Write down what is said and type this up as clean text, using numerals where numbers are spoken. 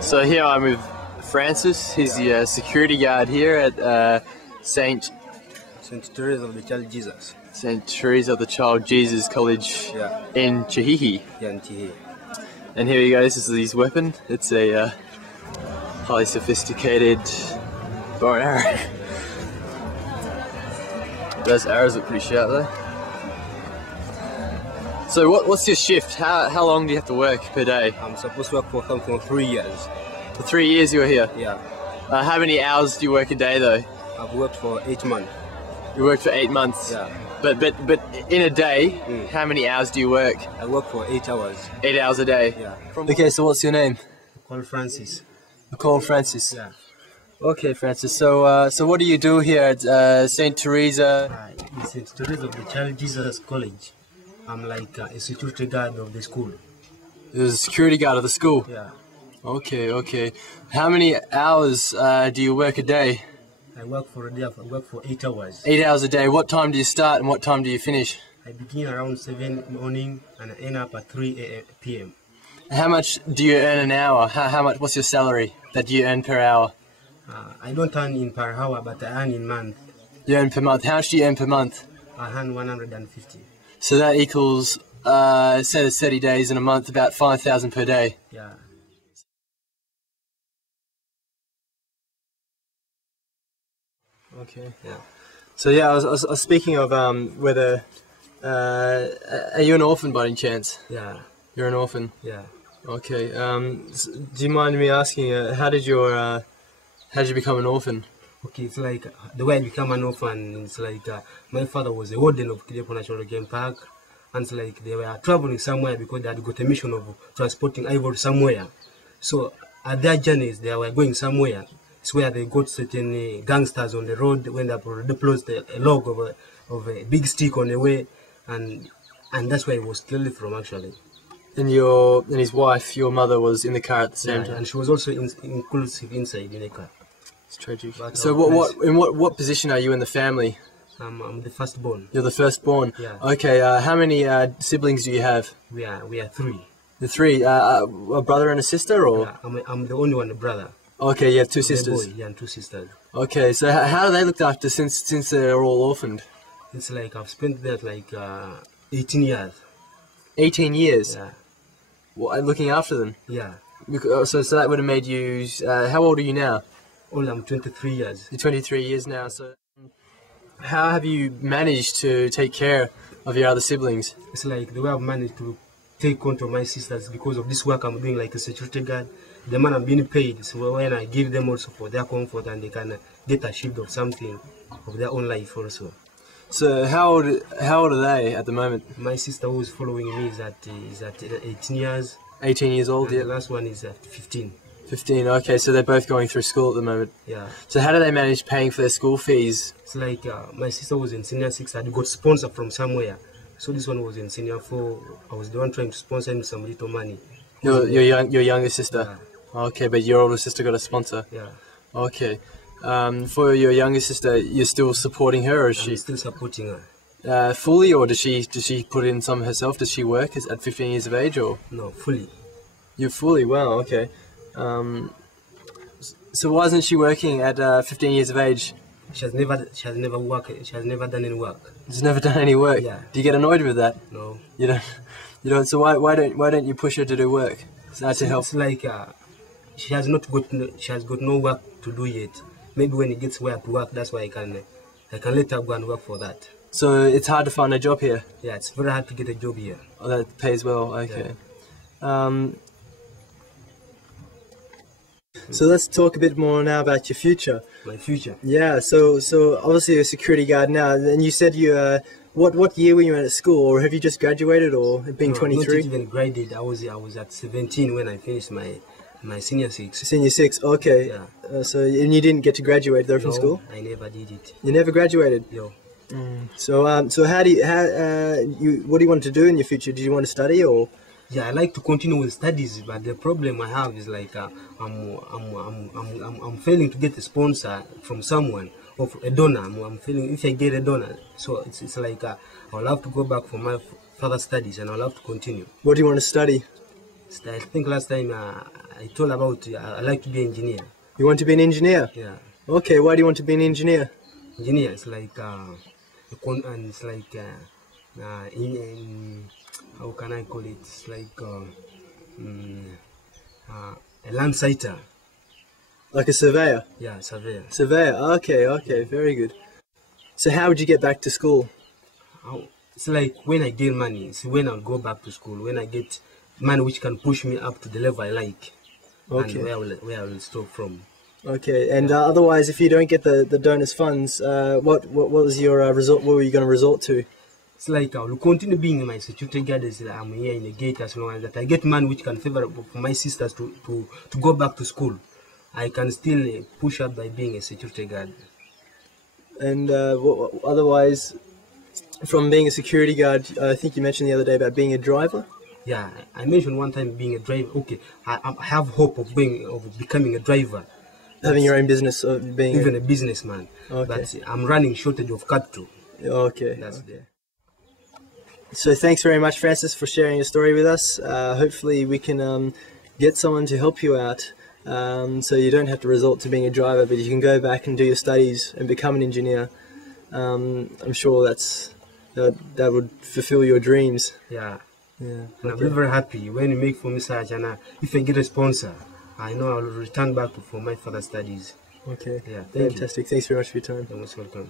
So here I'm with Francis. He's the security guard here at St. Teresa of the Child Jesus. St. Teresa of the Child Jesus College in Chihihi. Yeah, in Chihihi. And here you go, this is his weapon. It's a highly sophisticated bow and arrow. Those arrows look pretty sharp though. So what's your shift? How long do you have to work per day? I'm supposed to work for 3 years. For 3 years you were here? Yeah. How many hours do you work a day though? I've worked for 8 months. You worked for 8 months? Yeah. But in a day, how many hours do you work? I work for 8 hours. 8 hours a day? Yeah. Okay, so what's your name? Called Francis. Called Francis? Yeah. Okay, Francis. So what do you do here at St. Teresa? In St. Teresa of the Child Jesus College. I'm like a security guard of the school. You're the security guard of the school? Yeah. Okay, okay. How many hours do you work a day? I work for a day. I work for 8 hours. 8 hours a day. What time do you start and what time do you finish? I begin around 7 morning and I end up at 3 p.m. How much do you earn an hour? How much? What's your salary that you earn per hour? I don't earn in per hour, but I earn in month. You earn per month. How much do you earn per month? I earn 150. So that equals, say there's 30 days in a month, about 5,000 per day. Yeah. Okay. Yeah. So yeah, I was speaking of whether are you an orphan by any chance? Yeah. You're an orphan. Yeah. Okay. Do you mind me asking, how did you become an orphan? Okay, it's like the way I became an orphan. It's like my father was a warden of Kidepo National Game Park, and it's like they were traveling somewhere because they had got a mission of transporting ivory somewhere. So at their journeys, they were going somewhere. It's where they got certain gangsters on the road when they deployed a log of a big stick on the way, and that's where he was killed from actually. And his wife, your mother, was in the car at the same time. And she was also inclusive inside in the car. It's tragic. But so what position are you in the family? I'm the firstborn. You're the firstborn. Yeah. Okay. How many siblings do you have? We are 3. The 3. A brother and a sister, or? Yeah, I'm the only one, a brother. Okay, you have 2 sisters. Boy, yeah, and 2 sisters. Okay, so how are they looked after since they're all orphaned? It's like I've spent there like 18 years. 18 years? Yeah. What, looking after them? Yeah. So that would have made you... how old are you now? Well, I'm 23 years. You're 23 years now, so... How have you managed to take care of your other siblings? It's like the way I've managed to take control of my sisters because of this work I'm doing like a security guard. The man I'm being paid, so when I give them also for their comfort and they can get a shield of something of their own life also. So how old are they at the moment? My sister who is following me is at 18 years. 18 years old, yeah. The last one is at 15. 15, okay, so they're both going through school at the moment. Yeah. So how do they manage paying for their school fees? It's like my sister was in senior 6 and got sponsored from somewhere. So this one was in senior 4. I was the one trying to sponsor him some little money. Your younger sister? Yeah. Okay, but your older sister got a sponsor? Yeah. Okay. For your younger sister, you're still supporting her, or is she? I'm still supporting her. Fully, or does she put in some herself? Does she work at 15 years of age, or? No, fully. You're fully, wow, okay. So why isn't she working at 15 years of age? She has never worked. She has never done any work. She's never done any work. Yeah. Do you get annoyed with that? No. You don't. You don't. So why don't you push her to do work? To help. It's like she has got no work to do yet. Maybe when it gets work to work, that's why I can let her go and work for that. So it's hard to find a job here. Yeah, it's very hard to get a job here. Oh, that pays well. Okay. Yeah. So let's talk a bit more now about your future. My future. Yeah. So obviously you're a security guard now, and you said you what year were you at school, or have you just graduated, or being 23? Not even graduated. I was at 17 when I finished my senior 6. Senior 6. Okay. Yeah. And you didn't get to graduate though from No, school? I never did it. You never graduated? No. So what do you want to do in your future? Do you want to study, or? Yeah, I like to continue with studies, but the problem I have is like I'm failing to get a sponsor from someone or a donor. I'm failing if I get a donor. So it's like I'll have to go back for my further studies and I'll have to continue. What do you want to study? So I think last time I told about I like to be an engineer. You want to be an engineer? Yeah, Okay, why do you want to be an engineer? engineer is like and it's like how can I call it? It's like mm, a land sighter. Like a surveyor? Yeah, surveyor. Surveyor, okay, very good. So how would you get back to school? It's like when I gain money, it's when I'll go back to school, when I get money which can push me up to the level I like, Okay. and where I will stop from. Okay, and otherwise, if you don't get the donors' funds, what was your resort? What were you going to resort to? It's like I will continue being in my security guard as I'm here in the gate as long as that I get money which can favor for my sisters to go back to school. I can still push up by being a security guard. And otherwise, from being a security guard, I think you mentioned the other day about being a driver. Yeah, I mentioned one time being a driver. Okay, I have hope of becoming a driver. Having your own business, being even a businessman. Okay. But I'm running shortage of capital. Okay. That's there. So thanks very much, Francis, for sharing your story with us. Hopefully we can get someone to help you out, so you don't have to resort to being a driver, but you can go back and do your studies and become an engineer. I'm sure that would fulfill your dreams. Yeah. Yeah. And I'm very happy when you make for me such, and if I get a sponsor, I know I'll return back for my further studies. Okay. Yeah. Thank Fantastic. Thanks very much for your time. you. You're most welcome.